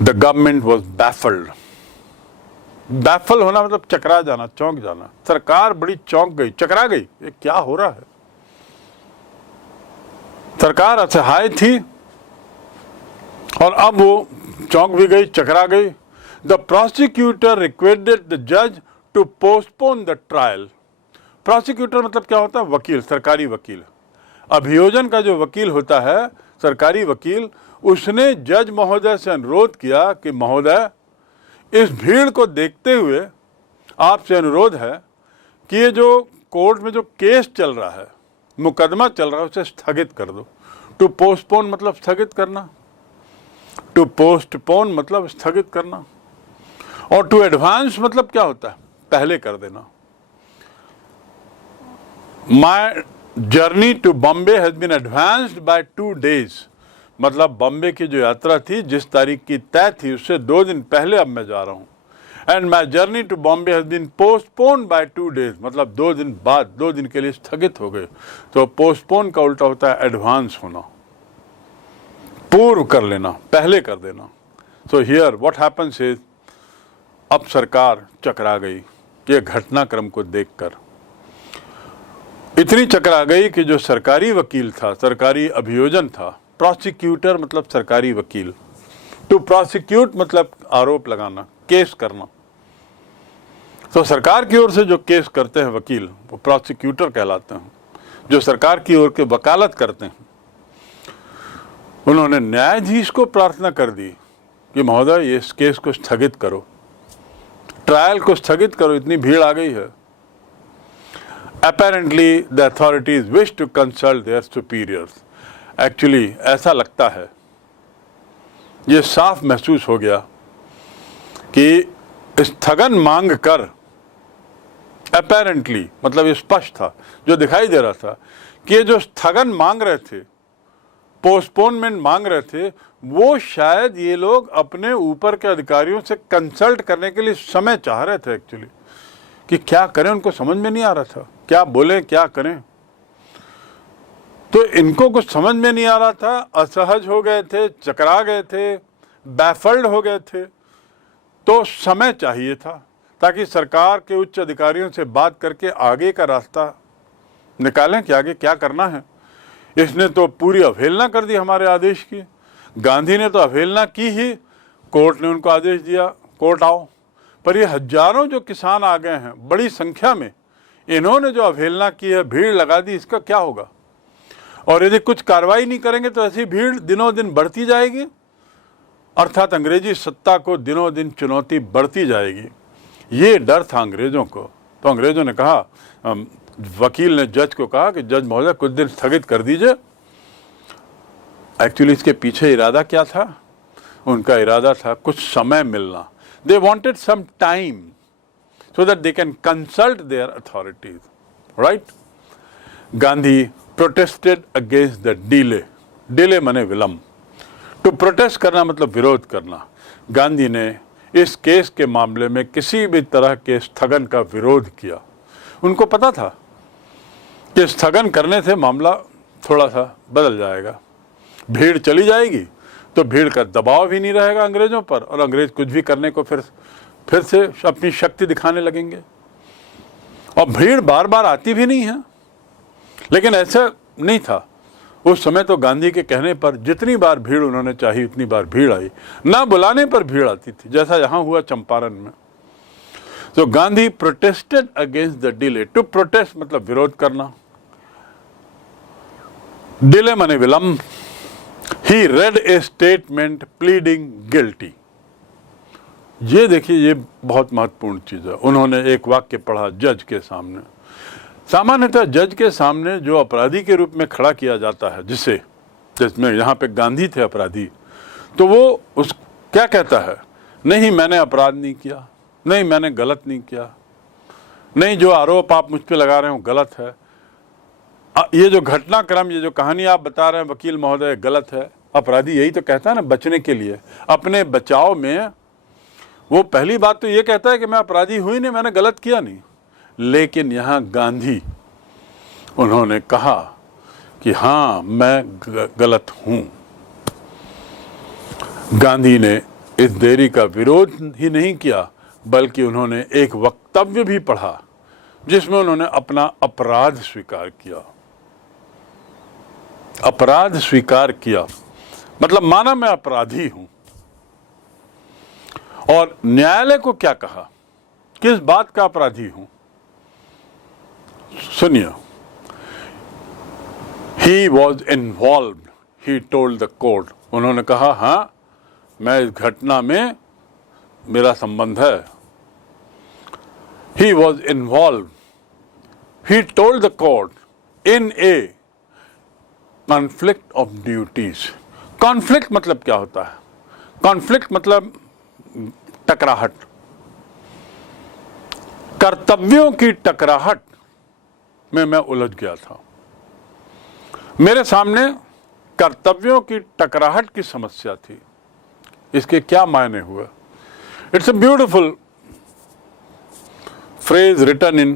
The government was baffled. Baffle होना मतलब चकरा जाना, चौंक जाना। सरकार बड़ी चौंक गई, चकरा गई, ये क्या हो रहा है। सरकार असहाय थी और अब वो चौंक भी गई, चकरा गई। द प्रोसिक्यूटर रिक्वेस्टेड द जज to postpone the trial. Prosecutor मतलब क्या होता है? वकील, सरकारी वकील। अभियोजन का जो वकील होता है, सरकारी वकील, उसने जज महोदय से अनुरोध किया कि महोदय, इस भीड़ को देखते हुए आपसे अनुरोध है कि ये जो कोर्ट में जो केस चल रहा है, मुकदमा चल रहा है, उसे स्थगित कर दो। टू पोस्टपोन मतलब स्थगित करना, टू पोस्टपोन मतलब स्थगित करना, और टू एडवांस मतलब क्या होता है? पहले कर देना। My journey to Bombay has been advanced by 2 days। मतलब बॉम्बे की जो यात्रा थी, जिस तारीख की तय थी, उससे 2 दिन पहले अब मैं जा रहा हूँ। And my journey to Bombay has been postpone by 2 days, मतलब 2 दिन बाद, 2 दिन के लिए स्थगित हो गए। तो पोस्टपोन का उल्टा होता है एडवांस होना, पूर्व कर लेना, पहले कर देना। So here what happens is, अब सरकार चकरा गई ये घटनाक्रम को देखकर। इतनी चकरा गई कि जो सरकारी वकील था, सरकारी अभियोजन था, प्रोसिक्यूटर मतलब सरकारी वकील, टू प्रोसिक्यूट मतलब आरोप लगाना, केस करना। तो सरकार की ओर से जो केस करते हैं वकील, वो प्रोसिक्यूटर कहलाते हैं। जो सरकार की ओर के वकालत करते हैं, उन्होंने न्यायाधीश को प्रार्थना कर दी कि महोदय, इस केस को स्थगित करो, ट्रायल को स्थगित करो, इतनी भीड़ आ गई है। Apparently the authorities wish to consult their superiors। Actually ऐसा लगता है, ये साफ महसूस हो गया कि स्थगन मांग कर, apparently मतलब ये स्पष्ट था, जो दिखाई दे रहा था कि ये जो स्थगन मांग रहे थे, पोस्टपोनमेंट मांग रहे थे, वो शायद ये लोग अपने ऊपर के अधिकारियों से कंसल्ट करने के लिए समय चाह रहे थे एक्चुअली, कि क्या करें। उनको समझ में नहीं आ रहा था, क्या बोलें, क्या करें। तो इनको कुछ समझ में नहीं आ रहा था, असहज हो गए थे, चकरा गए थे, बैफल्ड हो गए थे। तो समय चाहिए था ताकि सरकार के उच्च अधिकारियों से बात करके आगे का रास्ता निकालें कि आगे क्या करना है। इसने तो पूरी अवहेलना कर दी हमारे आदेश की। गांधी ने तो अवहेलना की ही, कोर्ट ने उनको आदेश दिया, कोर्ट आओ। पर ये हजारों जो किसान आ गए हैं बड़ी संख्या में, इन्होंने जो अवहेलना की है, भीड़ लगा दी, इसका क्या होगा? और यदि कुछ कार्रवाई नहीं करेंगे तो ऐसी भीड़ दिनों दिन बढ़ती जाएगी, अर्थात अंग्रेजी सत्ता को दिनों दिन चुनौती बढ़ती जाएगी। ये डर था अंग्रेजों को। तो अंग्रेजों ने कहा, वकील ने जज को कहा कि जज महोदय, कुछ दिन स्थगित कर दीजिए। एक्चुअली इसके पीछे इरादा क्या था? उनका इरादा था कुछ समय मिलना। They wanted some time so that they can consult their authorities, right? Gandhi protested against the delay. Delay माने विलंब। To protest करना मतलब विरोध करना। गांधी ने इस केस के मामले में किसी भी तरह के स्थगन का विरोध किया। उनको पता था कि स्थगन करने से मामला थोड़ा सा बदल जाएगा, भीड़ चली जाएगी, तो भीड़ का दबाव भी नहीं रहेगा अंग्रेजों पर, और अंग्रेज कुछ भी करने को फिर से अपनी शक्ति दिखाने लगेंगे। और भीड़ बार बार आती भी नहीं है। लेकिन ऐसा नहीं था उस समय। तो गांधी के कहने पर जितनी बार भीड़ उन्होंने चाही उतनी बार भीड़ आई, ना बुलाने पर भीड़ आती थी, जैसा यहाँ हुआ चंपारण में। तो Gandhi protested against the delay. To protest मतलब विरोध करना, डिले माने विलंब। He read a statement pleading guilty। ये देखिए, ये बहुत महत्वपूर्ण चीज है। उन्होंने एक वाक्य पढ़ा जज के सामने। सामान्यतः जज के सामने जो अपराधी के रूप में खड़ा किया जाता है, जिसमें यहाँ पे गांधी थे अपराधी, तो वो उस क्या कहता है? नहीं, मैंने अपराध नहीं किया, नहीं मैंने गलत नहीं किया, नहीं जो आरोप आप मुझ पे लगा रहे हो गलत है, ये जो घटनाक्रम, ये जो कहानी आप बता रहे हैं वकील महोदय, गलत है। अपराधी यही तो कहता है ना, बचने के लिए, अपने बचाव में वो पहली बात तो ये कहता है कि मैं अपराधी हुई नहीं, मैंने गलत किया नहीं। लेकिन यहाँ गांधी, उन्होंने कहा कि हाँ मैं गलत हूं। गांधी ने इस देरी का विरोध ही नहीं किया, बल्कि उन्होंने एक वक्तव्य भी पढ़ा जिसमें उन्होंने अपना अपराध स्वीकार किया। अपराध स्वीकार किया मतलब माना मैं अपराधी हूं। और न्यायालय को क्या कहा, किस बात का अपराधी हूं, सुनिए। He was involved, he told the court. उन्होंने कहा हाँ, मैं इस घटना में मेरा संबंध है। He was involved, he told the court in a conflict of duties. Conflict मतलब क्या होता है? Conflict मतलब टकराहट, कर्तव्यों की टकराहट में मैं उलझ गया था। मेरे सामने कर्तव्यों की टकराहट की समस्या थी। इसके क्या मायने हुए? It's a beautiful phrase written in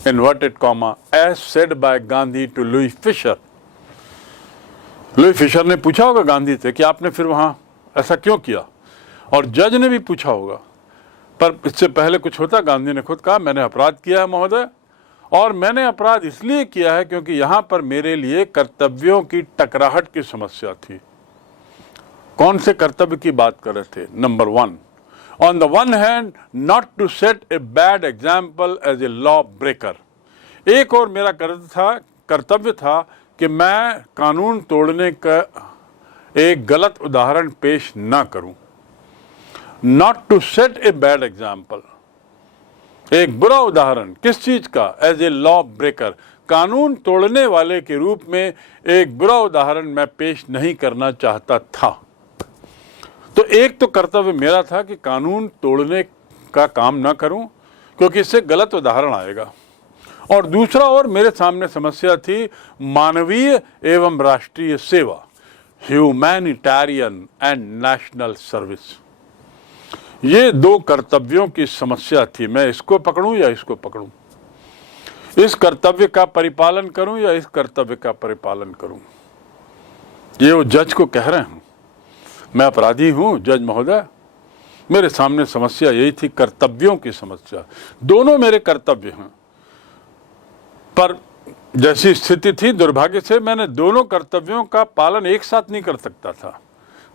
inverted comma as said by Gandhi to Louis Fisher. Louis Fischer ने पूछा होगा गांधी से कि आपने फिर वहां ऐसा क्यों किया, और जज ने भी पूछा होगा। पर इससे पहले कुछ होता, गांधी ने खुद कहा मैंने अपराध किया है महोदय, और मैंने अपराध इसलिए किया है क्योंकि यहां पर मेरे लिए कर्तव्यों की टकराहट की समस्या थी। कौन से कर्तव्य की बात कर रहे थे? Number 1, on the one hand not to set a bad example as a law breaker. एक और मेरा कर्तव्य था कि मैं कानून तोड़ने का एक गलत उदाहरण पेश ना करूं। Not to set a bad example, एक बुरा उदाहरण किस चीज का? एज ए लॉ ब्रेकर, कानून तोड़ने वाले के रूप में एक बुरा उदाहरण मैं पेश नहीं करना चाहता था। तो एक तो कर्तव्य मेरा था कि कानून तोड़ने का काम ना करूं क्योंकि इससे गलत उदाहरण आएगा, और दूसरा और मेरे सामने समस्या थी मानवीय एवं राष्ट्रीय सेवा, ह्यूमैनिटेरियन एंड नेशनल सर्विस। ये दो कर्तव्यों की समस्या थी। मैं इसको पकड़ूं या इसको पकड़ूं, इस कर्तव्य का परिपालन करूं या इस कर्तव्य का परिपालन करूं। ये वो जज को कह रहे हैं मैं अपराधी हूं जज महोदय। मेरे सामने समस्या यही थी, कर्तव्यों की समस्या। दोनों मेरे कर्तव्य हैं, पर जैसी स्थिति थी दुर्भाग्य से मैंने दोनों कर्तव्यों का पालन एक साथ नहीं कर सकता था।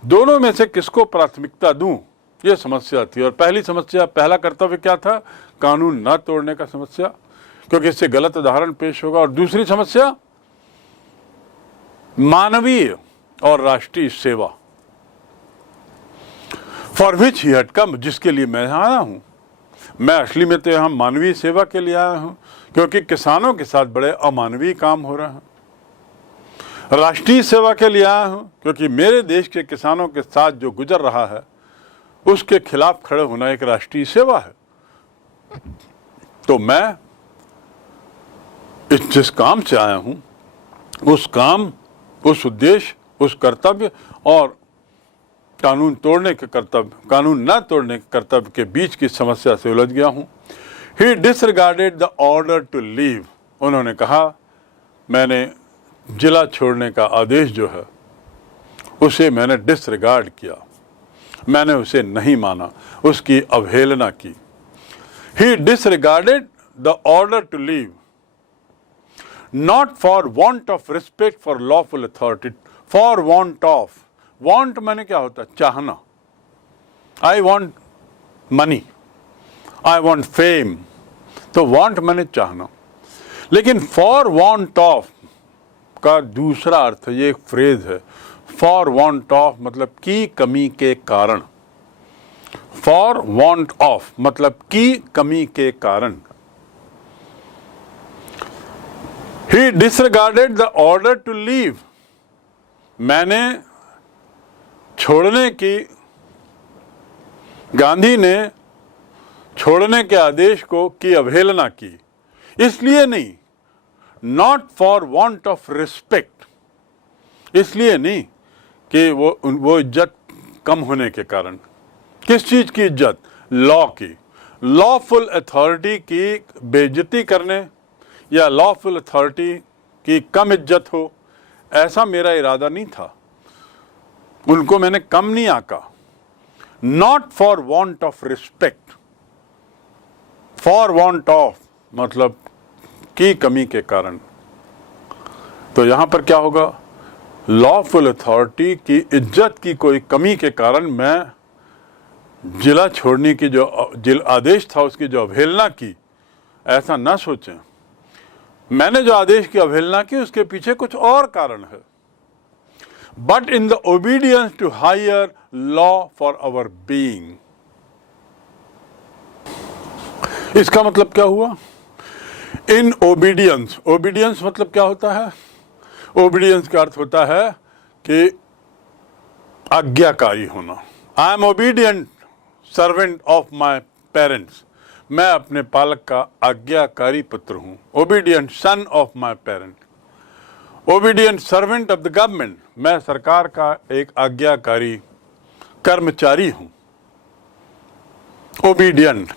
दोनों में से किसको प्राथमिकता दूं, यह समस्या थी। और पहली समस्या, पहला कर्तव्य क्या था? कानून न तोड़ने का समस्या, क्योंकि इससे गलत उदाहरण पेश होगा। और दूसरी समस्या मानवीय और राष्ट्रीय सेवा, for which he had come, जिसके लिए मैं यहां आया हूं। मैं असली में तो यहां मानवीय सेवा के लिए आया हूं, क्योंकि किसानों के साथ बड़े अमानवीय काम हो रहे हैं। राष्ट्रीय सेवा के लिए आया हूं क्योंकि मेरे देश के किसानों के साथ जो गुजर रहा है उसके खिलाफ खड़े होना एक राष्ट्रीय सेवा है। तो मैं जिस काम से आया हूं उस काम, उस उद्देश्य, उस कर्तव्य और कानून तोड़ने के कर्तव्य, कानून न तोड़ने के कर्तव्य के बीच की समस्या से उलझ गया हूं। He disregarded the order to leave. उन्होंने कहा मैंने जिला छोड़ने का आदेश जो है उसे मैंने डिसरिगार्ड किया, मैंने उसे नहीं माना, उसकी अवहेलना की। He disregarded the order to leave, not for want of respect for lawful authority, for want of, want माने क्या होता है? चाहना। I want money, I want fame, तो want माने चाहना। लेकिन for want of का दूसरा अर्थ, ये एक फ्रेज है, for want of मतलब की कमी के कारण, for want of मतलब की कमी के कारण। He disregarded the order to leave, मैंने छोड़ने की, गांधी ने छोड़ने के आदेश को की अवहेलना की, इसलिए नहीं, not for want of respect, इसलिए नहीं कि वो इज्जत कम होने के कारण। किस चीज की इज्जत? लॉ की, लॉफुल अथॉरिटी की बेइज्जती करने या लॉफुल अथॉरिटी की कम इज्जत हो, ऐसा मेरा इरादा नहीं था। उनको मैंने कम नहीं आका, not for want of respect, for want of मतलब की कमी के कारण। तो यहां पर क्या होगा, लॉफुल अथॉरिटी की इज्जत की कोई कमी के कारण मैं जिला छोड़ने की जो आदेश था उसकी जो अवहेलना की, ऐसा ना सोचें। मैंने जो आदेश की अवहेलना की उसके पीछे कुछ और कारण है। But in the obedience to higher law for our being, इसका मतलब क्या हुआ, इन ओबीडियंस, ओबीडियंस मतलब क्या होता है, ओबीडियंस का अर्थ होता है कि आज्ञाकारी होना। I am obedient servant of my parents, मैं अपने पालक का आज्ञाकारी पुत्र हूं। Obedient son of my parent, obedient servant of the government, मैं सरकार का एक आज्ञाकारी कर्मचारी हूं। Obedient,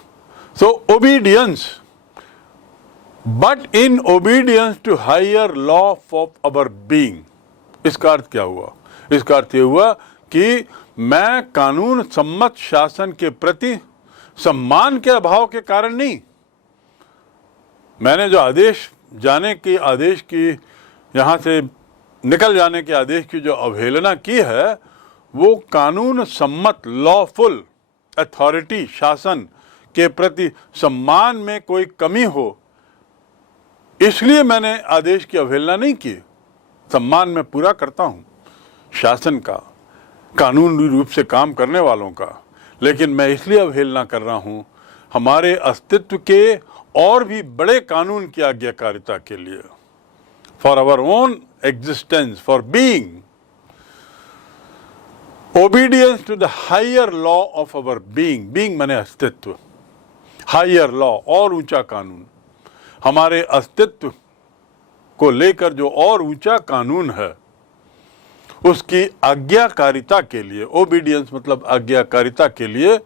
so obedience, but in obedience to higher law of our being. इसका अर्थ क्या हुआ, इसका अर्थ यह हुआ कि मैं कानून सम्मत शासन के प्रति सम्मान के अभाव के कारण नहीं, मैंने जो आदेश जाने की, आदेश की, यहां से निकल जाने के आदेश की जो अवहेलना की है, वो कानून सम्मत लॉफुल अथॉरिटी शासन के प्रति सम्मान में कोई कमी हो इसलिए मैंने आदेश की अवहेलना नहीं की। सम्मान मैं पूरा करता हूं शासन का, कानूनी रूप से काम करने वालों का, लेकिन मैं इसलिए अवहेलना कर रहा हूं हमारे अस्तित्व के और भी बड़े कानून की आज्ञाकारिता के लिए, for our own existence, for being. Obedience to the higher law of our being, being माने अस्तित्व, हायर लॉ और ऊंचा कानून, हमारे अस्तित्व को लेकर जो और ऊंचा कानून है उसकी आज्ञाकारिता के लिए, ओबीडियंस मतलब आज्ञाकारिता के लिए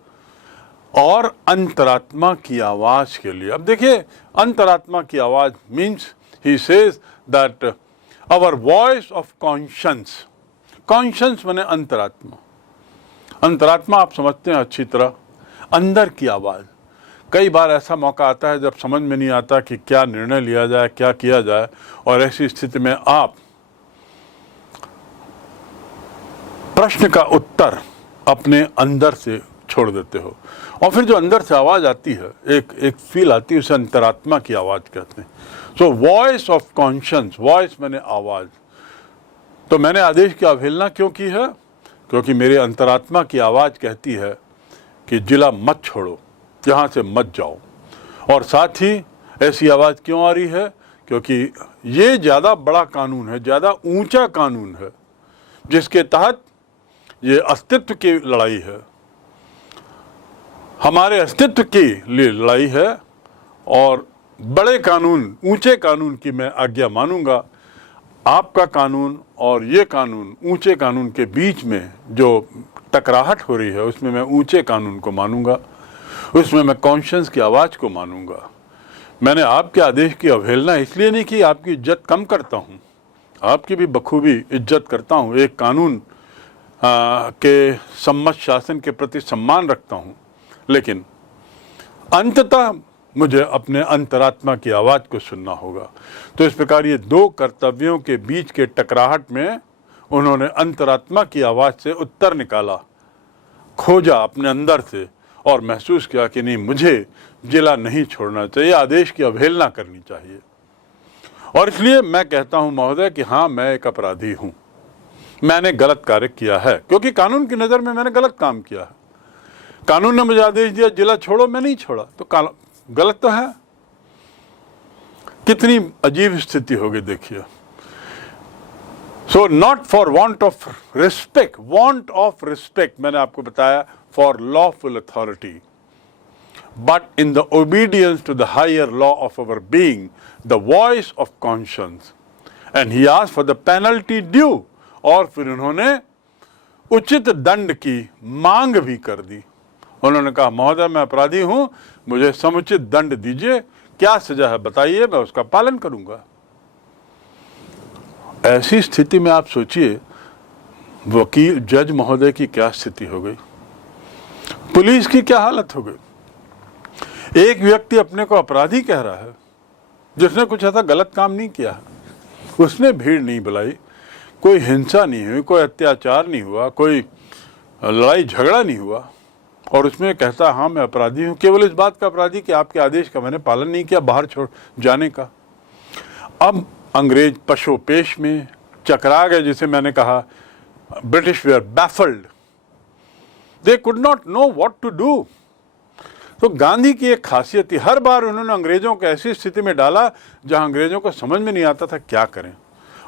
और अंतरात्मा की आवाज के लिए। अब देखिए, अंतरात्मा की आवाज means he says that our voice of conscience, conscience माने अंतरात्मा, अंतरात्मा आप समझते हैं अच्छी तरह, अंदर की आवाज। कई बार ऐसा मौका आता है जब समझ में नहीं आता कि क्या निर्णय लिया जाए, क्या किया जाए, और ऐसी स्थिति में आप प्रश्न का उत्तर अपने अंदर से छोड़ देते हो, और फिर जो अंदर से आवाज आती है, एक फील आती है, उसे अंतरात्मा की आवाज कहते हैं। So voice of conscience, voice मैंने आवाज। तो मैंने आदेश की अवहेलना क्यों की है, क्योंकि मेरी अंतरात्मा की आवाज कहती है कि जिला मत छोड़ो, यहाँ से मत जाओ। और साथ ही ऐसी आवाज़ क्यों आ रही है, क्योंकि ये ज़्यादा बड़ा कानून है, ज़्यादा ऊंचा कानून है, जिसके तहत ये अस्तित्व की लड़ाई है, हमारे अस्तित्व के लिए लड़ाई है, और बड़े कानून, ऊंचे कानून की मैं आज्ञा मानूंगा। आपका कानून और ये कानून, ऊंचे कानून के बीच में जो टकराहट हो रही है, उसमें मैं ऊंचे कानून को मानूंगा, उसमें मैं कॉन्शियंस की आवाज़ को मानूंगा। मैंने आपके आदेश की अवहेलना इसलिए नहीं की, आपकी इज्जत कम करता हूँ, आपकी भी बखूबी इज्जत करता हूँ, एक कानून के सम्मत शासन के प्रति सम्मान रखता हूँ, लेकिन अंततः मुझे अपने अंतरात्मा की आवाज़ को सुनना होगा। तो इस प्रकार ये दो कर्तव्यों के बीच के टकराहट में उन्होंने अंतरात्मा की आवाज़ से उत्तर निकाला, खोजा अपने अंदर से, और महसूस किया कि नहीं, मुझे जिला नहीं छोड़ना चाहिए, आदेश की अवहेलना करनी चाहिए। और इसलिए मैं कहता हूं महोदय कि हाँ, मैं एक अपराधी हूं, मैंने गलत कार्य किया है, क्योंकि कानून की नज़र में मैंने गलत काम किया है। कानून ने मुझे आदेश दिया जिला छोड़ो, मैं नहीं छोड़ा, तो गलत तो है। कितनी अजीब स्थिति होगी देखिए। So not for want of respect, want of respect मैंने आपको बताया, for lawful authority, but in the obedience to the higher law of our being, the voice of conscience, and he asked for the penalty due, और फिर उन्होंने उचित दंड की मांग भी कर दी। उन्होंने कहा महोदय मैं अपराधी हूं, मुझे समुचित दंड दीजिए, क्या सजा है बताइए, मैं उसका पालन करूंगा। ऐसी स्थिति में आप सोचिए वकील, जज महोदय की क्या स्थिति हो गई। पुलिस की क्या हालत हो गई। एक व्यक्ति अपने को अपराधी कह रहा है जिसने कुछ ऐसा गलत काम नहीं किया है, उसने भीड़ नहीं बुलाई, कोई हिंसा नहीं हुई, कोई अत्याचार नहीं हुआ, कोई लड़ाई झगड़ा नहीं हुआ, और उसमें कहता हाँ मैं अपराधी हूँ, केवल इस बात का अपराधी कि आपके आदेश का मैंने पालन नहीं किया बाहर छोड़ जाने का। अब अंग्रेज पशोपेश में चकरा गए, जिसे मैंने कहा British were baffled, they could not know what to do. तो गांधी की एक खासियत थी, हर बार उन्होंने अंग्रेजों को ऐसी स्थिति में डाला जहां अंग्रेजों को समझ में नहीं आता था क्या करें,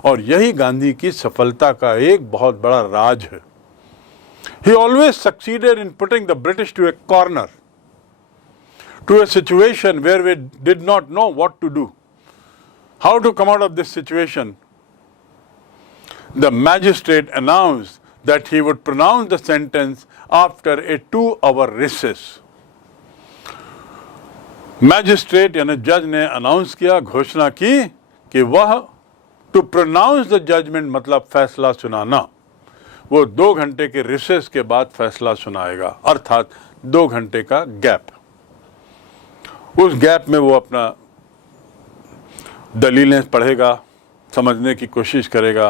और यही गांधी की सफलता का एक बहुत बड़ा राज है। He always succeeded in putting the British to a corner, to a situation where we did not know what to do, how to come out of this situation. The magistrate announced that he would pronounce the sentence after a 2-hour recess. Magistrate यानी जज ने announce किया, घोषणा की कि वह to pronounce the judgement मतलब फैसला सुनाना, वो 2 घंटे के रिसेस के बाद फैसला सुनाएगा, अर्थात 2 घंटे का गैप। उस गैप में वो अपना दलीलें पढ़ेगा, समझने की कोशिश करेगा,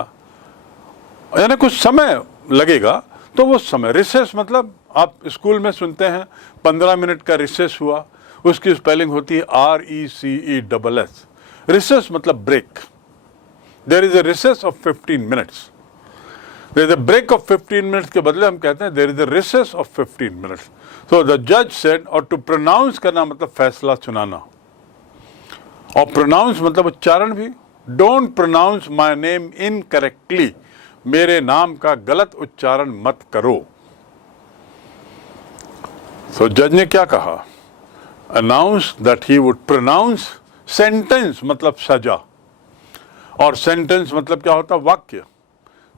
यानी कुछ समय लगेगा। तो वो समय, रिसेस मतलब आप स्कूल में सुनते हैं 15 मिनट का रिसेस हुआ, उसकी स्पेलिंग होती है RECESS। रिसेस मतलब break. There is a recess of 15 minutes. There is a break of 15 minutes के बदले हम कहते हैं there is a recess of 15 minutes. So the जज सेड, और टू प्रोनाउंस करना मतलब फैसला सुनाना, और प्रोनाउंस मतलब उच्चारण भी। Don't pronounce my name incorrectly, मेरे नाम का गलत उच्चारण मत करो। तो जज ने क्या कहा, announce that he would pronounce sentence मतलब सजा, और सेंटेंस मतलब क्या होता, वाक्य।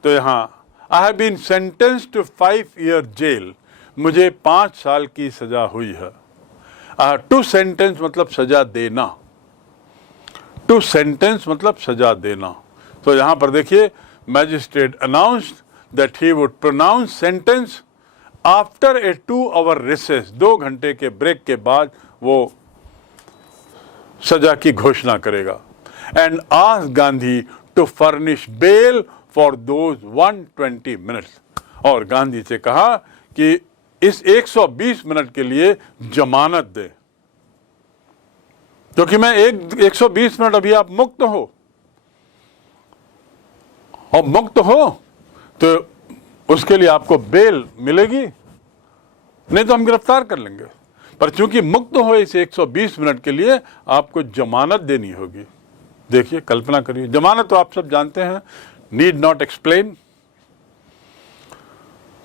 तो यहाँ I have been sentenced to 5 year jail, मुझे 5 साल की सजा हुई है। टू सेंटेंस मतलब सजा देना, टू सेंटेंस मतलब सजा देना। तो यहाँ पर देखिए, magistrate announced that he would pronounce sentence after a 2-hour recess, 2 घंटे के ब्रेक के बाद वो सजा की घोषणा करेगा। And asked Gandhi to furnish bail for those 120 minutes, और गांधी से कहा कि इस 120 मिनट के लिए जमानत दे, क्योंकि मैं 120 मिनट अभी आप मुक्त हो, और मुक्त हो तो उसके लिए आपको बेल मिलेगी, नहीं तो हम गिरफ्तार कर लेंगे। पर चूंकि मुक्त हो इस 120 मिनट के लिए आपको जमानत देनी होगी। देखिए, कल्पना करिए, जमानत तो आप सब जानते हैं, नीड नॉट एक्सप्लेन।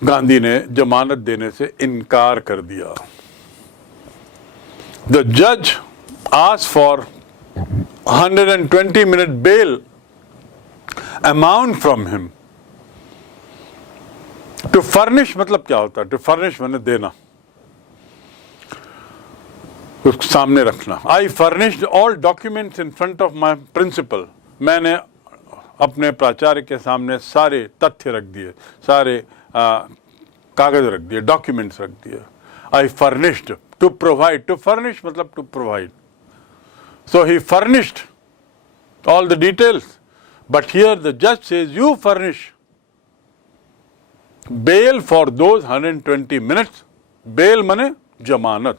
गांधी ने जमानत देने से इनकार कर दिया। द जज asked for 120 minute bail amount from him. To furnish मतलब क्या होता है, टू फर्निश मैंने देना, उसको सामने रखना। I furnished all documents in front of my principal, मैंने अपने प्राचार्य के सामने सारे तथ्य रख दिए, सारे कागज रख दिए, डॉक्यूमेंट्स रख दिए। I furnished to provide, to furnish मतलब to provide. So he furnished all the details, but here the judge says you furnish bail for those 120 minutes. bail माने जमानत,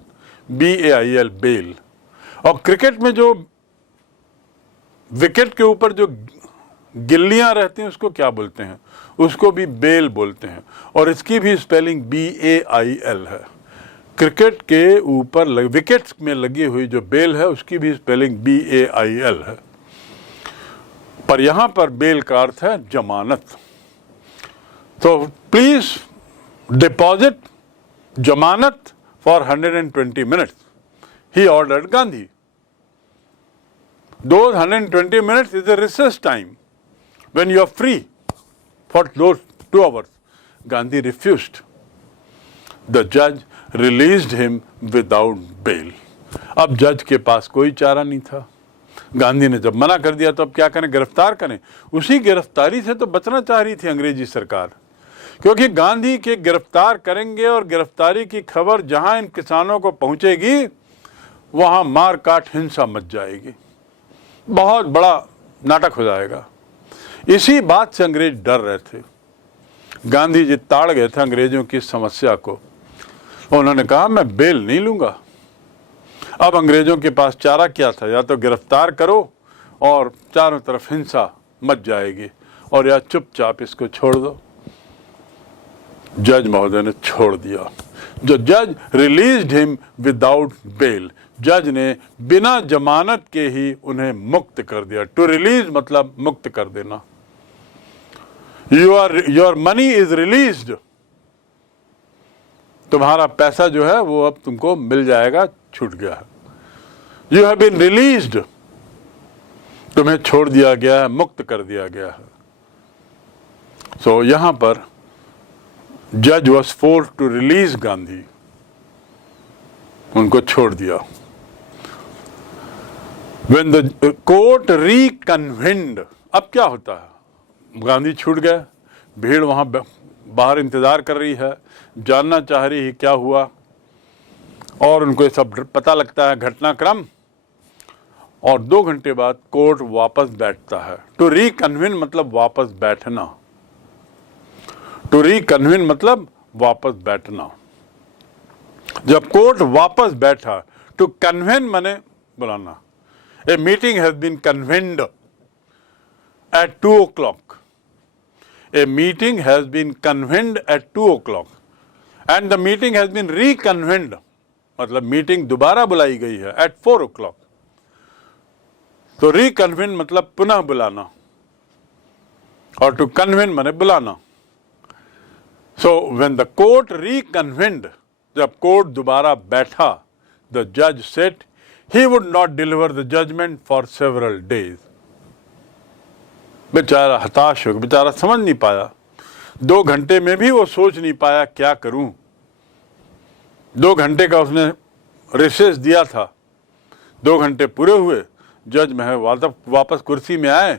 BAIL bail। और क्रिकेट में जो विकेट के ऊपर जो गिल्लियां रहती हैं उसको क्या बोलते हैं, उसको भी बेल बोलते हैं, और इसकी भी स्पेलिंग BAIL है। क्रिकेट के ऊपर विकेट्स में लगी हुई जो बेल है उसकी भी स्पेलिंग BAIL है, पर यहां पर बेल का अर्थ है जमानत। तो प्लीज डिपॉजिट जमानत for 120 minutes, he ordered Gandhi. Those 120 minutes is a recess time when you are free for those 2 hours. Gandhi refused. The judge released him without bail. अब जज के पास कोई चारा नहीं था। गांधी ने जब मना कर दिया तो अब क्या करें, गिरफ्तार करें। उसी गिरफ्तारी से तो बचना चाह रही थी अंग्रेजी सरकार, क्योंकि गांधी के गिरफ्तार करेंगे और गिरफ्तारी की खबर जहां इन किसानों को पहुंचेगी वहां मार काट हिंसा मच जाएगी, बहुत बड़ा नाटक हो जाएगा। इसी बात से अंग्रेज डर रहे थे। गांधी जी ताड़ गए थे अंग्रेजों की समस्या को। उन्होंने कहा मैं बेल नहीं लूंगा। अब अंग्रेजों के पास चारा क्या था, या तो गिरफ्तार करो और चारों तरफ हिंसा मच जाएगी, और या चुपचाप इसको छोड़ दो। जज महोदय ने छोड़ दिया। जो जज रिलीज्ड हिम विदाउट बेल, जज ने बिना जमानत के ही उन्हें मुक्त कर दिया। टू रिलीज मतलब मुक्त कर देना। योर मनी इज रिलीज्ड, तुम्हारा पैसा जो है वो अब तुमको मिल जाएगा, छूट गया है। यू हैव बीन रिलीज्ड, तुम्हें छोड़ दिया गया है, मुक्त कर दिया गया है। सो यहां पर जज was forced to release Gandhi, उनको छोड़ दिया। When the court reconvened, अब क्या होता है, गांधी छूट गए, भीड़ वहां बाहर इंतजार कर रही है, जानना चाह रही है क्या हुआ, और उनको ये सब पता लगता है घटनाक्रम, और 2 घंटे बाद कोर्ट वापस बैठता है। टू रिकन्वेन मतलब वापस बैठना, टू रिकन्वेन मतलब वापस बैठना। जब कोर्ट वापस बैठा, टू कन्वेन माने बुलाना। A meeting has been convened at 2 o'clock. A meeting has been convened at 2 o'clock. And the meeting has been reconvened. मतलब मीटिंग दोबारा बुलाई गई है at 4 o'clock. तो reconvene मतलब पुनः बुलाना, और to convene माने बुलाना। So when the court reconvened, जब कोर्ट दोबारा बैठा, the judge said he would not deliver the judgment for several days. बेचारा हताश हो गया, बेचारा समझ नहीं पाया। 2 घंटे में भी वो सोच नहीं पाया क्या करूं। 2 घंटे का उसने रिसेस दिया था, 2 घंटे पूरे हुए, जज में वापस कुर्सी में आए,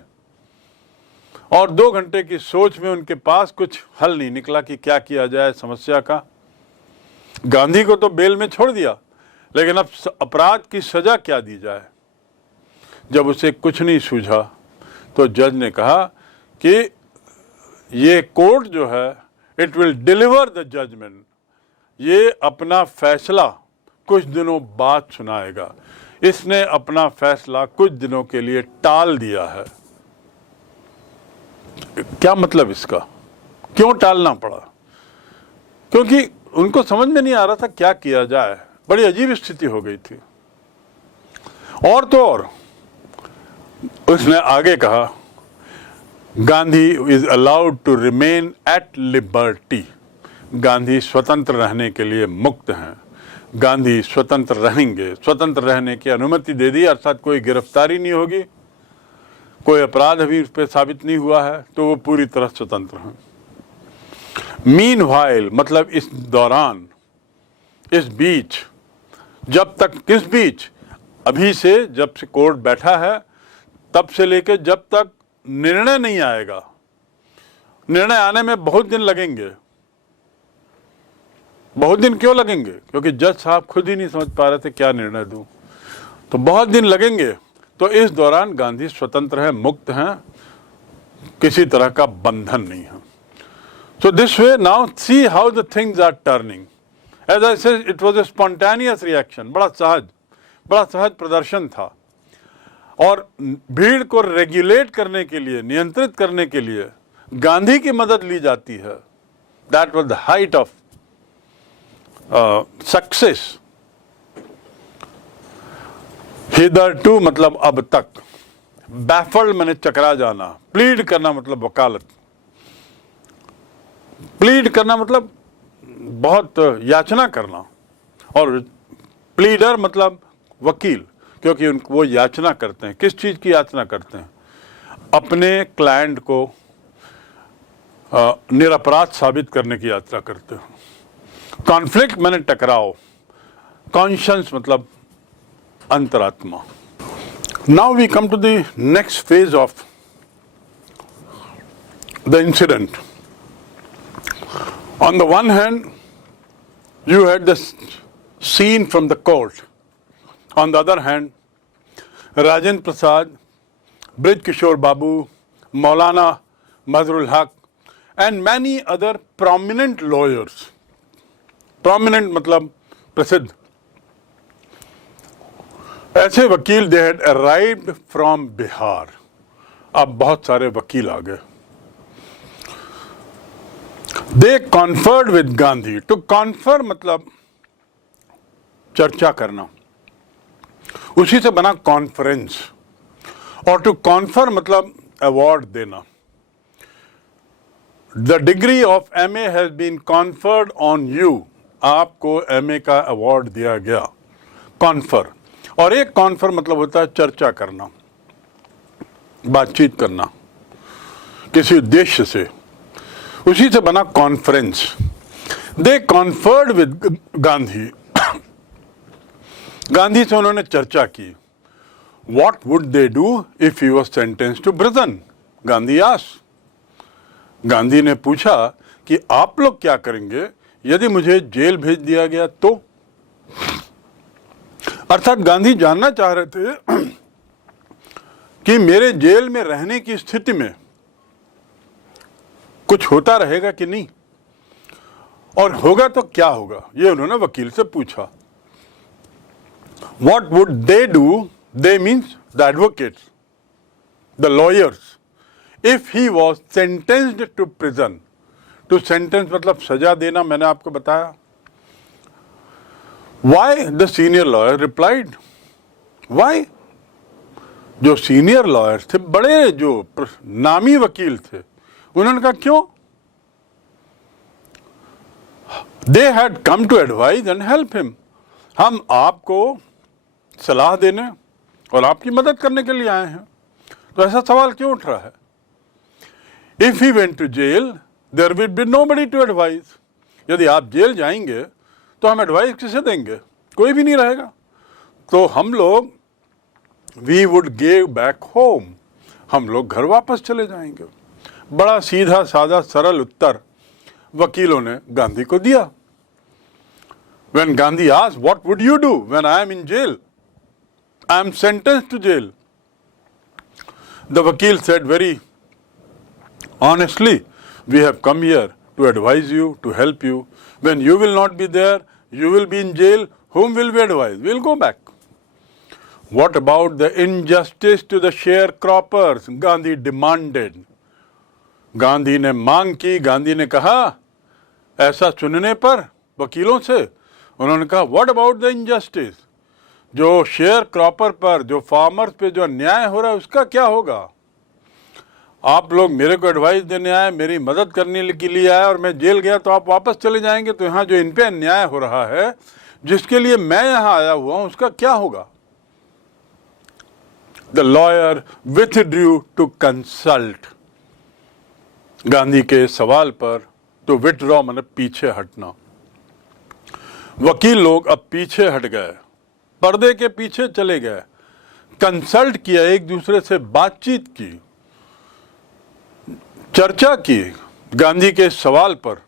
और 2 घंटे की सोच में उनके पास कुछ हल नहीं निकला कि क्या किया जाए समस्या का। गांधी को तो बेल में छोड़ दिया, लेकिन अब अपराध की सजा क्या दी जाए। जब उसे कुछ नहीं सूझा तो जज ने कहा कि ये कोर्ट जो है, it will deliver the judgement, ये अपना फैसला कुछ दिनों बाद सुनाएगा। इसने अपना फैसला कुछ दिनों के लिए टाल दिया है। क्या मतलब इसका, क्यों टालना पड़ा? क्योंकि उनको समझ में नहीं आ रहा था क्या किया जाए, बड़ी अजीब स्थिति हो गई थी। और तो और उसने आगे कहा, Gandhi is allowed to remain at liberty, Gandhi स्वतंत्र रहने के लिए मुक्त हैं, गांधी स्वतंत्र रहेंगे, स्वतंत्र रहने की अनुमति दे दी, अर्थात कोई गिरफ्तारी नहीं होगी, कोई अपराध अभी उस पर साबित नहीं हुआ है, तो वो पूरी तरह स्वतंत्र हैं। मीनवाइल मतलब इस दौरान, इस बीच, जब तक, किस बीच, अभी से जब से कोर्ट बैठा है तब से लेकर जब तक निर्णय नहीं आएगा। निर्णय आने में बहुत दिन लगेंगे। बहुत दिन क्यों लगेंगे? क्योंकि जज साहब खुद ही नहीं समझ पा रहे थे क्या निर्णय दूं, तो बहुत दिन लगेंगे। तो इस दौरान गांधी स्वतंत्र हैं, मुक्त हैं, किसी तरह का बंधन नहीं है। So this way now see how the things are turning. As I said, it was a spontaneous reaction. बड़ा सहज प्रदर्शन था, और भीड़ को रेगुलेट करने के लिए, नियंत्रित करने के लिए गांधी की मदद ली जाती है। That was the height of success. Hitherto मतलब अब तक, बैफल्ड माने चकरा जाना, प्लीड करना मतलब वकालत, प्लीड करना मतलब बहुत याचना करना, और प्लीडर मतलब वकील, क्योंकि उनको वो याचना करते हैं। किस चीज़ की याचना करते हैं? अपने क्लाइंट को निरपराध साबित करने की याचना करते हैं। कॉन्फ्लिक्ट माने टकराव, कॉन्शियंस मतलब अंतरात्मा। Now we come to the next phase of the incident. On the one hand, you had this scene from the court. On the other hand, Rajendra Prasad, Brij Kishore Babu, Maulana Mazharul Haq, and many other prominent lawyers, prominent मतलब प्रसिद्ध, ऐसे वकील, they had arrived from Bihar. अब बहुत सारे वकील आ गए. They conferred with Gandhi. To confer मतलब चर्चा करना, उसी से बना कॉन्फ्रेंस. और टू कॉन्फर मतलब अवार्ड देना. The degree of MA has been conferred on you. आपको MA का अवार्ड दिया गया. कॉन्फर. और एक कॉन्फर मतलब होता है चर्चा करना, बातचीत करना किसी उद्देश्य से, उसी से बना conference. They conferred with Gandhi. Gandhi से उन्होंने चर्चा की. What would they do if he was sentenced to prison? Gandhi asked. Gandhi ने पूछा कि आप लोग क्या करेंगे यदि मुझे जेल भेज दिया गया तो. अर्थात गांधी जानना चाह रहे थे कि मेरे जेल में रहने की स्थिति में कुछ होता रहेगा कि नहीं, और होगा तो क्या होगा, ये उन्होंने वकील से पूछा. What would they do? They means the advocates, the lawyers, if he was sentenced to prison. To sentence मतलब सजा देना, मैंने आपको बताया. Why? The senior lawyer replied. Why? जो सीनियर लॉयर्स थे, बड़े जो नामी वकील थे, उन्होंने कहा क्यों? They had come to advise and help him. हम आपको सलाह देने और आपकी मदद करने के लिए आए हैं, तो ऐसा सवाल क्यों उठ रहा है? If he went to jail, there would be nobody to advise. यदि आप जेल जाएंगे तो हम एडवाइस किसे देंगे? कोई भी नहीं रहेगा. तो हम लोग we would give back home. हम लोग घर वापस चले जाएंगे. बड़ा सीधा साधा सरल उत्तर वकीलों ने गांधी को दिया. When Gandhi asked, what would you do when I am in jail? I am sentenced to jail. The vakil said very honestly, we have come here to advise you, to help you. When you will not be there, you will be in jail. Whom will we advise? We will go back. What about the injustice to the sharecroppers? Gandhi demanded. Gandhi ने मांग की. गांधी ने कहा, ऐसा सुनने पर वकीलों से उन्होंने कहा, व्हाट अबाउट द इनजस्टिस? जो शेयर क्रॉपर पर, जो फार्मर्स पे जो अन्याय हो रहा है, उसका क्या होगा? आप लोग मेरे को एडवाइस देने आए, मेरी मदद करने के लिए आए, और मैं जेल गया तो आप वापस चले जाएंगे, तो यहाँ जो इन पे अन्याय हो रहा है, जिसके लिए मैं यहाँ आया हुआ हूँ, उसका क्या होगा? The lawyer withdrew to consult. Gandhi के सवाल पर तो विथड्रॉ मतलब पीछे हटना. वकील लोग अब पीछे हट गए, पर्दे के पीछे चले गए, कंसल्ट किया, एक दूसरे से बातचीत की, चर्चा की गांधी के सवाल पर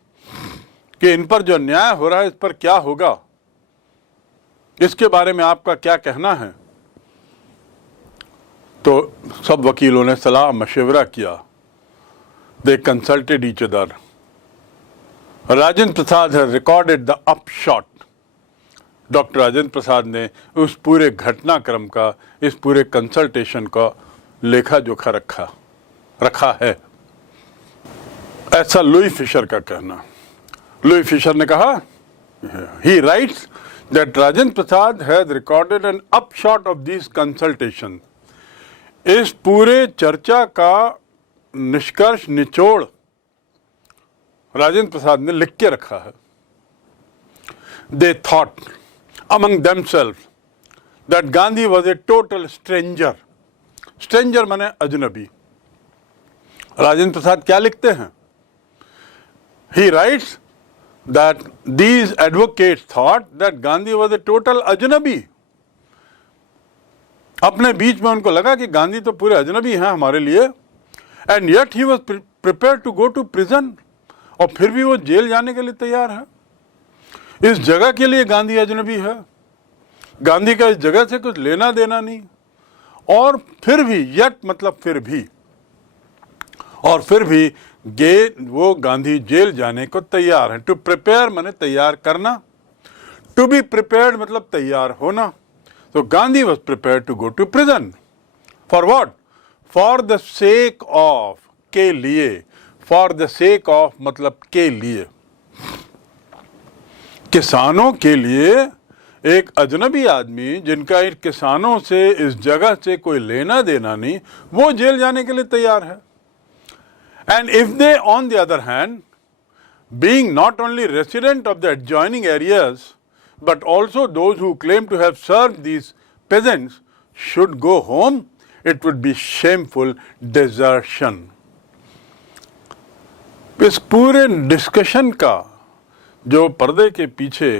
कि इन पर जो अन्याय हो रहा है, इस पर क्या होगा, इसके बारे में आपका क्या कहना है. तो सब वकीलों ने सलाह मशवरा किया. They consulted each other. Rajendra Prasad has recorded the upshot. Doctor Rajendra Prasad ने उस पूरे घटनाक्रम का, इस पूरे कंसल्टेशन का लेखा जोखा रखा है. ऐसा लुई फिशर का कहना. लुई फिशर ने कहा, he writes that Rajendra Prasad has recorded an upshot of these consultations. इस पूरे चर्चा का निष्कर्ष, निचोड़ राजेंद्र प्रसाद ने लिख के रखा है. They thought among themselves that Gandhi was a total stranger. Stranger माने अजनबी. राजेंद्र प्रसाद क्या लिखते हैं? He writes that these advocates thought that Gandhi was a total अजनबी. अपने बीच में उनको लगा कि गांधी तो पूरे अजनबी हैं हमारे लिए. And yet he was prepared to go to prison. और फिर भी वो जेल जाने के लिए तैयार है। इस जगह के लिए गांधी अजनबी है, गांधी का इस जगह से कुछ लेना देना नहीं, और फिर भी यट मतलब फिर भी, और फिर भी वो गांधी जेल जाने को तैयार है। टू प्रिपेयर माने तैयार करना, टू बी प्रिपेयर्ड मतलब तैयार होना। तो Gandhi was prepared to go to prison for what? For the sake of, के लिए, फॉर द सेक ऑफ मतलब के लिए, किसानों के लिए। एक अजनबी आदमी जिनका इन किसानों से, इस जगह से कोई लेना देना नहीं, वो जेल जाने के लिए तैयार है। And if they on the other hand, being not only resident of the adjoining areas but also those who claim to have served these peasants should go home, it would be shameful desertion. इस पूरे discussion का जो पर्दे के पीछे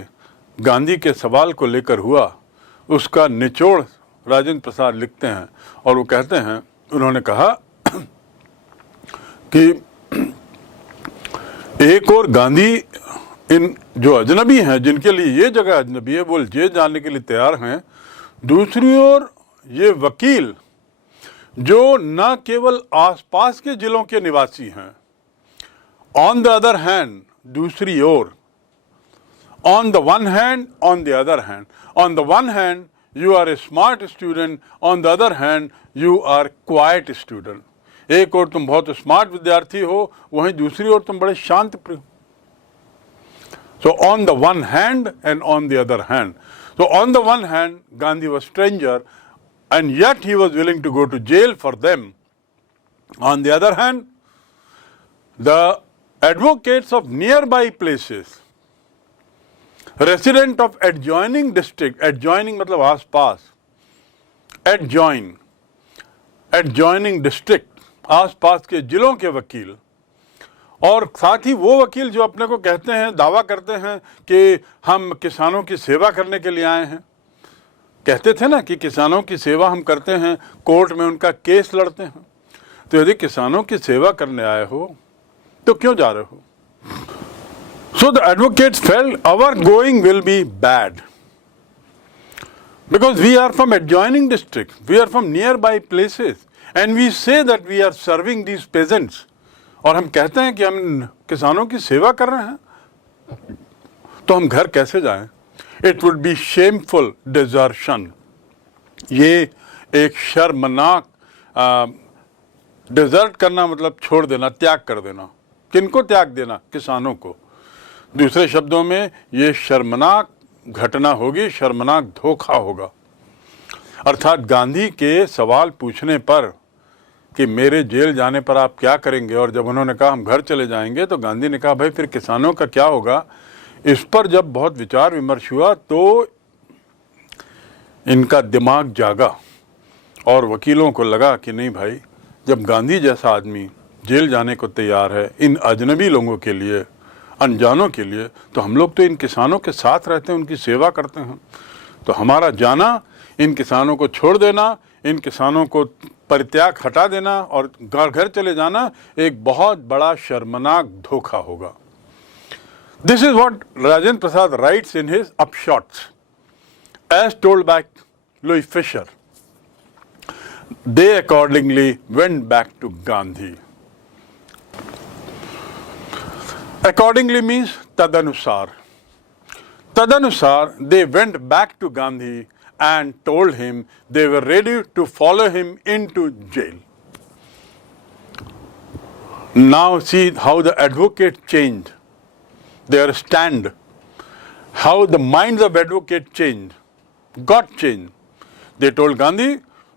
गांधी के सवाल को लेकर हुआ, उसका निचोड़ राजेंद्र प्रसाद लिखते हैं और वो कहते हैं, उन्होंने कहा कि एक और गांधी इन जो अजनबी हैं, जिनके लिए ये जगह अजनबी है, वो जेल जाने के लिए तैयार हैं। दूसरी ओर ये वकील जो न केवल आसपास के जिलों के निवासी हैं, ऑन द अदर हैंड, दूसरी ओर, on the one hand, on the other hand. On the one hand, you are a smart student, on the other hand, you are quiet student. एक और तुम बहुत स्मार्ट विद्यार्थी हो, वहीं दूसरी ओर तुम बड़े शांत प्रिय। So on the one hand and on the other hand. So on the one hand, Gandhi was stranger and yet he was willing to go to jail for them. On the other hand, the advocates of nearby places, resident of adjoining district, adjoining मतलब आसपास, adjoining district, आसपास के जिलों के वकील, और साथ ही वो वकील जो अपने को कहते हैं, दावा करते हैं कि हम किसानों की सेवा करने के लिए आए हैं। कहते थे ना कि किसानों की सेवा हम करते हैं, कोर्ट में उनका केस लड़ते हैं। तो यदि किसानों की सेवा करने आए हो तो क्यों जा रहे हो? So the advocates felt our going will be bad because we are from adjoining districts, we are from nearby places and we say that we are serving these peasants, और हम कहते हैं कि हम किसानों की सेवा कर रहे हैं, तो हम घर कैसे जाएं? It would be shameful desertion. ये एक शर्मनाक डिजर्ट करना मतलब छोड़ देना, त्याग कर देना। किनको त्याग देना? किसानों को। दूसरे शब्दों में ये शर्मनाक घटना होगी, शर्मनाक धोखा होगा। अर्थात गांधी के सवाल पूछने पर कि मेरे जेल जाने पर आप क्या करेंगे, और जब उन्होंने कहा हम घर चले जाएंगे, तो गांधी ने कहा भाई फिर किसानों का क्या होगा? इस पर जब बहुत विचार विमर्श हुआ तो इनका दिमाग जागा और वकीलों को लगा कि नहीं भाई, जब गांधी जैसा आदमी जेल जाने को तैयार है इन अजनबी लोगों के लिए, अनजानों के लिए, तो हम लोग तो इन किसानों के साथ रहते हैं, उनकी सेवा करते हैं, तो हमारा जाना, इन किसानों को छोड़ देना, इन किसानों को परित्याग हटा देना और घर चले जाना एक बहुत बड़ा शर्मनाक धोखा होगा। This is what Rajendra Prasad writes in his upshots as told by Louis Fischer. They accordingly went back to Gandhi. Accordingly means tadanusar. Tadanusar, they went back to Gandhi and told him they were ready to follow him into jail. Now see how the advocate changed their stand, how the minds of advocate changed, got changed. They told Gandhi,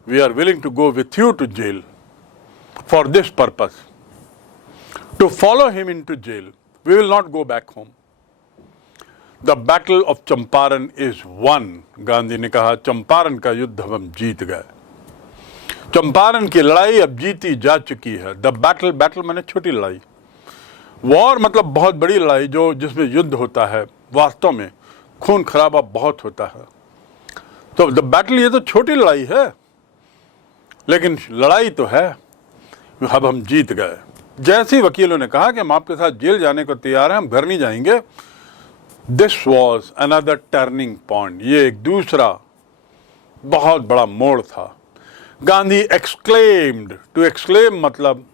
we are willing to go with you to jail for this purpose, to follow him into jail. We will not go back home. The battle of Champaran is won. Gandhi ने कहा चंपारण का युद्ध हम जीत गए। चंपारण की लड़ाई अब जीती जा चुकी है। द बैटल, बैटल माने छोटी लड़ाई, वॉर मतलब बहुत बड़ी लड़ाई जो जिसमें युद्ध होता है, वास्तव में खून खराबा बहुत होता है। तो द बैटल ये तो छोटी लड़ाई है, लेकिन लड़ाई तो है, अब हम जीत गए। जैसे ही वकीलों ने कहा कि हम आपके साथ जेल जाने को तैयार हैं, हम घर नहीं जाएंगे, this was another turning point, ये एक दूसरा बहुत बड़ा मोड़ था। गांधी एक्सक्लेम्ड, टू एक्सक्लेम मतलब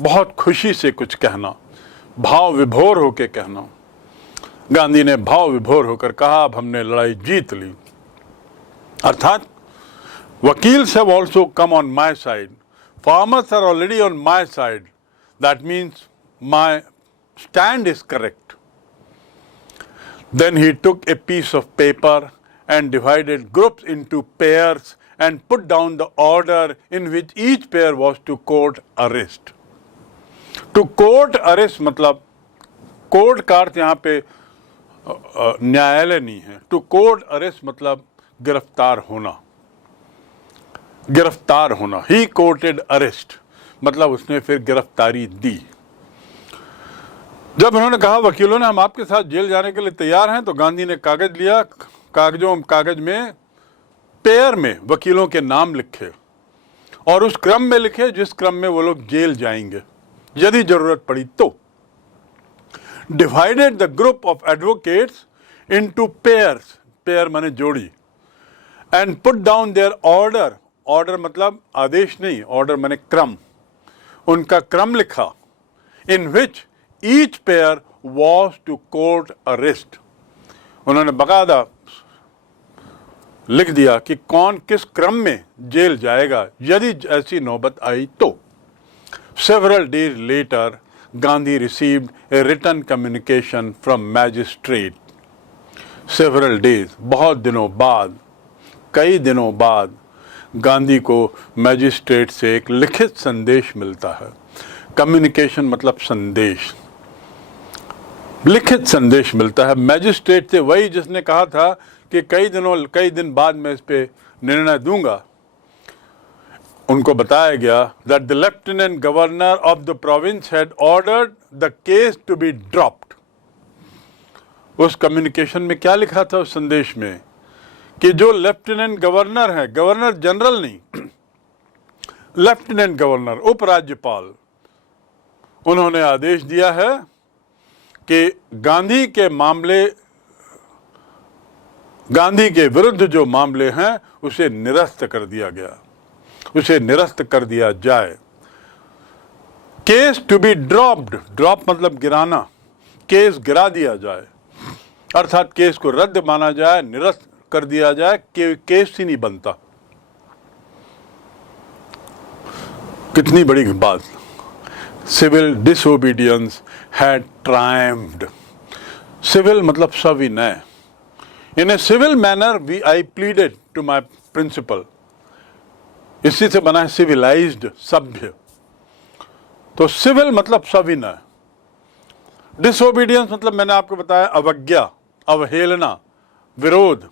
बहुत खुशी से कुछ कहना, भाव विभोर होकर कहना। गांधी ने भाव विभोर होकर कहा, अब हमने लड़ाई जीत ली। अर्थात वकील्स have also come on my side, farmers are already on my side, that means my stand is correct. Then he took a piece of paper and divided groups into pairs and put down the order in which each pair was to court arrest. To court arrest मतलब court का अर्थ यहाँ पे न्यायालय नहीं है। To court arrest मतलब गिरफ्तार होना, गिरफ्तार होना। ही कोर्टेड अरेस्ट मतलब उसने फिर गिरफ्तारी दी। जब उन्होंने कहा वकीलों ने हम आपके साथ जेल जाने के लिए तैयार हैं, तो गांधी ने कागज लिया, कागज में पेयर में वकीलों के नाम लिखे और उस क्रम में लिखे जिस क्रम में वो लोग जेल जाएंगे यदि जरूरत पड़ी तो। Divided the group of advocates into pairs, pair माने जोड़ी, and put down their order, order मतलब आदेश नहीं, ऑर्डर माने क्रम, उनका क्रम लिखा। In which each pair was to court arrest, उन्होंने बकायदा लिख दिया कि कौन किस क्रम में जेल जाएगा यदि ऐसी नौबत आई तो। Several days later Gandhi received a written communication from magistrate. Several days, बहुत दिनों बाद, कई दिनों बाद गांधी को मैजिस्ट्रेट से एक लिखित संदेश मिलता है। कम्युनिकेशन मतलब संदेश, लिखित संदेश मिलता है मैजिस्ट्रेट से, वही जिसने कहा था कि कई दिन बाद मैं इस पे निर्णय दूंगा। उनको बताया गया that the lieutenant governor of the province had ordered the case to be dropped। उस कम्युनिकेशन में क्या लिखा था उस संदेश में कि जो लेफ्टिनेंट गवर्नर है, गवर्नर जनरल नहीं, लेफ्टिनेंट गवर्नर, उपराज्यपाल, उन्होंने आदेश दिया है कि गांधी के विरुद्ध जो मामले हैं उसे निरस्त कर दिया गया, उसे निरस्त कर दिया जाए। Case to be dropped, drop मतलब गिराना, केस गिरा दिया जाए, अर्थात केस को रद्द माना जाए, निरस्त कर दिया जाए, केस ही नहीं बनता। कितनी बड़ी बात। Civil disobedience had triumphed. Civil मतलब सविनय। In a civil manner I pleaded to my principal, इसी से बना है सिविलाइज्ड, सभ्य। तो सिविल मतलब सविनय, डिसोबीडियंस मतलब मैंने आपको बताया अवज्ञा, अवहेलना, विरोध।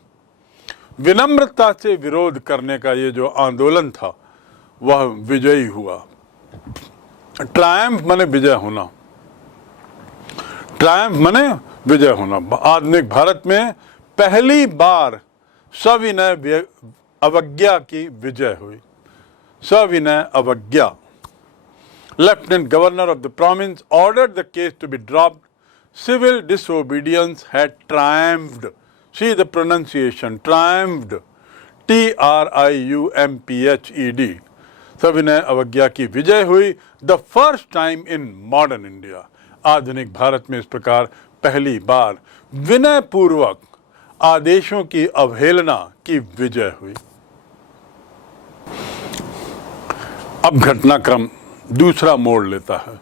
विनम्रता से विरोध करने का ये जो आंदोलन था वह विजयी हुआ। ट्रायम्फ माने विजय होना, ट्रायम्फ माने विजय होना। आधुनिक भारत में पहली बार सविनय अवज्ञा की विजय हुई, सविनय अवज्ञा। Lieutenant Governor of the province ordered the case to be dropped. Civil disobedience had triumphed. See the pronunciation, triumphed. Triumphed. सविनय अवज्ञा की विजय हुई। The first time in modern India. आधुनिक भारत में इस प्रकार पहली बार विनय पूर्वक आदेशों की अवहेलना की विजय हुई। अब घटनाक्रम दूसरा मोड़ लेता है।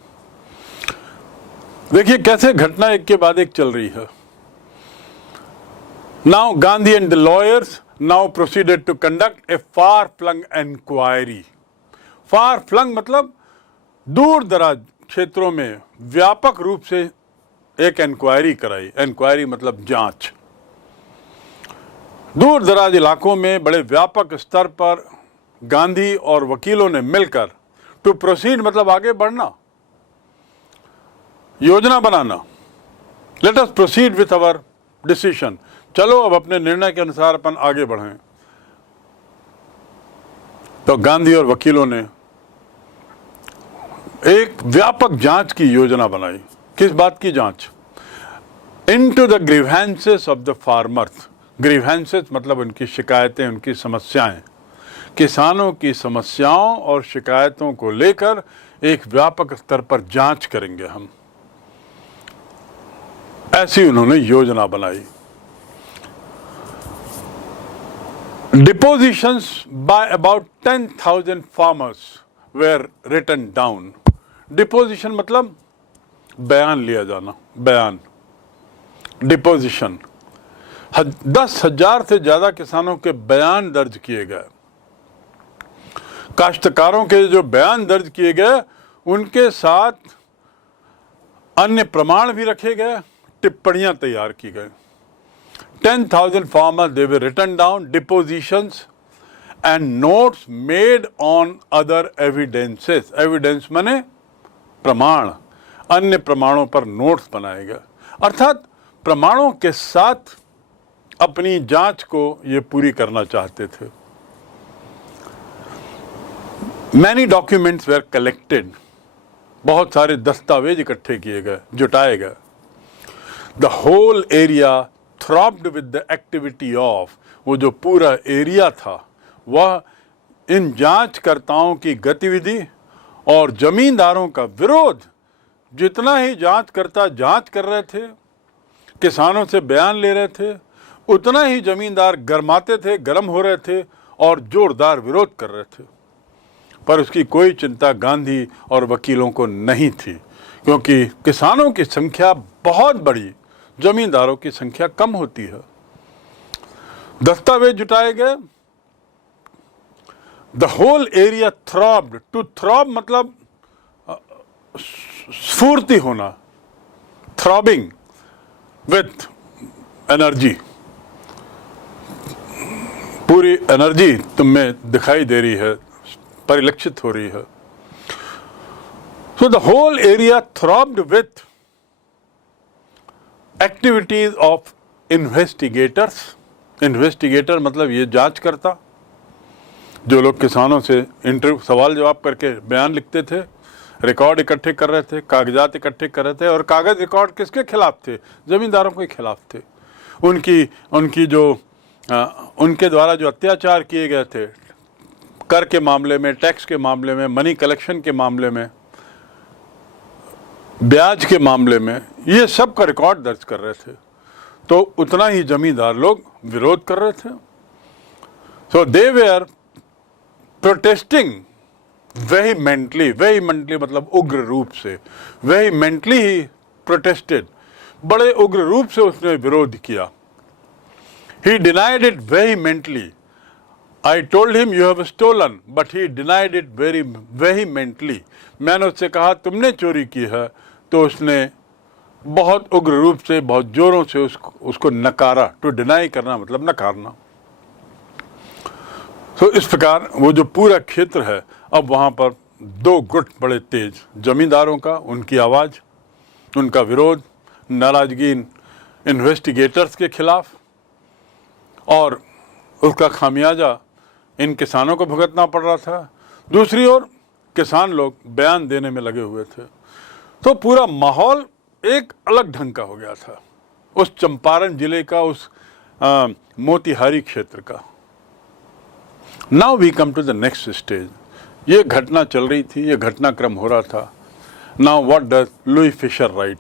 देखिए कैसे घटना एक के बाद एक चल रही है। Now Gandhi and the lawyers now proceeded to conduct a far flung inquiry. Far flung मतलब दूर दराज क्षेत्रों में व्यापक रूप से एक इंक्वायरी कराई। इंक्वायरी मतलब जांच। दूर दराज इलाकों में बड़े व्यापक स्तर पर गांधी और वकीलों ने मिलकर, टू प्रोसीड मतलब आगे बढ़ना, योजना बनाना। Let us proceed with our decision, चलो अब अपने निर्णय के अनुसार अपन आगे बढ़ें। तो गांधी और वकीलों ने एक व्यापक जांच की योजना बनाई। किस बात की जांच? Into the grievances of the farmers. Grievances मतलब उनकी शिकायतें, उनकी समस्याएं। किसानों की समस्याओं और शिकायतों को लेकर एक व्यापक स्तर पर जांच करेंगे हम, ऐसी उन्होंने योजना बनाई। Depositions by about 10,000 farmers were written down. Deposition मतलब बयान लिया जाना, बयान, डिपोजिशन। 10,000 से ज्यादा किसानों के बयान दर्ज किए गए। काश्तकारों के जो बयान दर्ज किए गए उनके साथ अन्य प्रमाण भी रखे गए, टिप्पणियां तैयार की गई। 10,000 farmers, they were written down, depositions and notes made on other evidences. Evidence माने प्रमाण, अन्य प्रमाणों पर नोट्स बनाए गए। अर्थात प्रमाणों के साथ अपनी जांच को ये पूरी करना चाहते थे। Many documents were collected. बहुत सारे दस्तावेज इकट्ठे किए गए, जुटाए गए। The whole area throbbed with the activity of, वो जो पूरा एरिया था वह इन जांचकर्ताओं की गतिविधि और जमींदारों का विरोध। जितना ही जांचकर्ता जांच कर रहे थे, किसानों से बयान ले रहे थे, उतना ही जमींदार गरमाते थे, गर्म हो रहे थे और जोरदार विरोध कर रहे थे। पर उसकी कोई चिंता गांधी और वकीलों को नहीं थी, क्योंकि किसानों की संख्या बहुत बड़ी, जमींदारों की संख्या कम होती है। दस्तावेज जुटाए गए। The whole area throbbed. To throb मतलब स्फूर्ति होना, थ्रॉबिंग विथ एनर्जी। पूरी एनर्जी तुम में दिखाई दे रही है, परिलक्षित हो रही है। So the whole area throbbed with activities of investigators. Investigator मतलब ये जांच करता, जो लोग किसानों से इंटरव्यू, सवाल जवाब करके बयान लिखते थे, रिकॉर्ड इकट्ठे कर रहे थे, कागजात इकट्ठे कर रहे थे। और कागज रिकॉर्ड किसके खिलाफ थे? जमींदारों के खिलाफ थे। उनकी जो उनके द्वारा जो अत्याचार किए गए थे, कर के मामले में, टैक्स के मामले में, मनी कलेक्शन के मामले में, ब्याज के मामले में, ये सब का रिकॉर्ड दर्ज कर रहे थे। तो उतना ही जमींदार लोग विरोध कर रहे थे। सो दे वेयर प्रोटेस्टिंग वेहीमेंटली। वेहीमेंटली मतलब उग्र रूप से, वेहीमेंटली ही प्रोटेस्टेड, बड़े उग्र रूप से उसने विरोध किया। He denied it vehemently. I told him you have stolen, but he denied it very vehemently. मैंने उससे कहा तुमने चोरी की है, तो उसने बहुत उग्र रूप से, बहुत जोरों से उसको नकारा। टू डिनाई करना मतलब नकारना। तो इस प्रकार वो जो पूरा क्षेत्र है, अब वहाँ पर दो गुट बड़े तेज, जमींदारों का, उनकी आवाज़, उनका विरोध, नाराजगी इन्वेस्टिगेटर्स के खिलाफ, और उसका खामियाजा इन किसानों को भुगतना पड़ रहा था। दूसरी ओर किसान लोग बयान देने में लगे हुए थे। तो पूरा माहौल एक अलग ढंग का हो गया था उस चंपारण जिले का, उस मोतिहारी क्षेत्र का। Now we come to the next stage. ये घटना चल रही थी, ये घटनाक्रम हो रहा था। Now what does Louis Fischer right?